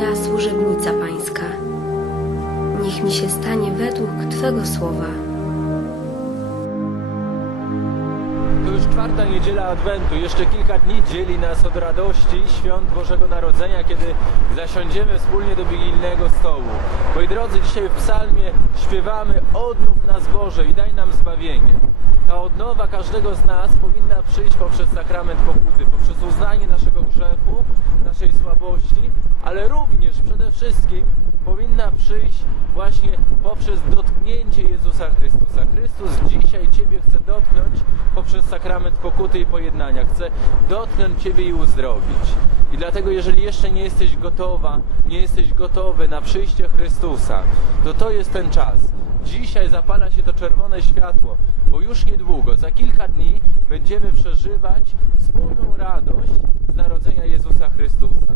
ja służebnica Pańska. Niech mi się stanie według Twego słowa. To już czwarta niedziela Adwentu. Jeszcze kilka dni dzieli nas od radości świąt Bożego Narodzenia, kiedy zasiądziemy wspólnie do wigilijnego stołu. Moi drodzy, dzisiaj w psalmie śpiewamy Odnów nas Boże i daj nam zbawienie. Ta odnowa każdego z nas powinna przyjść poprzez sakrament pokuty, poprzez uznanie naszego grzechu, naszej słabości, ale również przede wszystkim powinna przyjść właśnie poprzez dotknięcie Jezusa Chrystusa. Chrystus dzisiaj Ciebie chce dotknąć poprzez sakrament pokuty i pojednania. Chce dotknąć Ciebie i uzdrowić. I dlatego, jeżeli jeszcze nie jesteś gotowa, nie jesteś gotowy na przyjście Chrystusa, to to jest ten czas. Dzisiaj zapala się to czerwone światło, bo już niedługo, za kilka dni będziemy przeżywać wspólną radość z narodzenia Jezusa Chrystusa.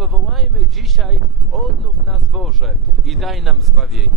Dlatego wołajmy dzisiaj, odnów nas Boże i daj nam zbawienie.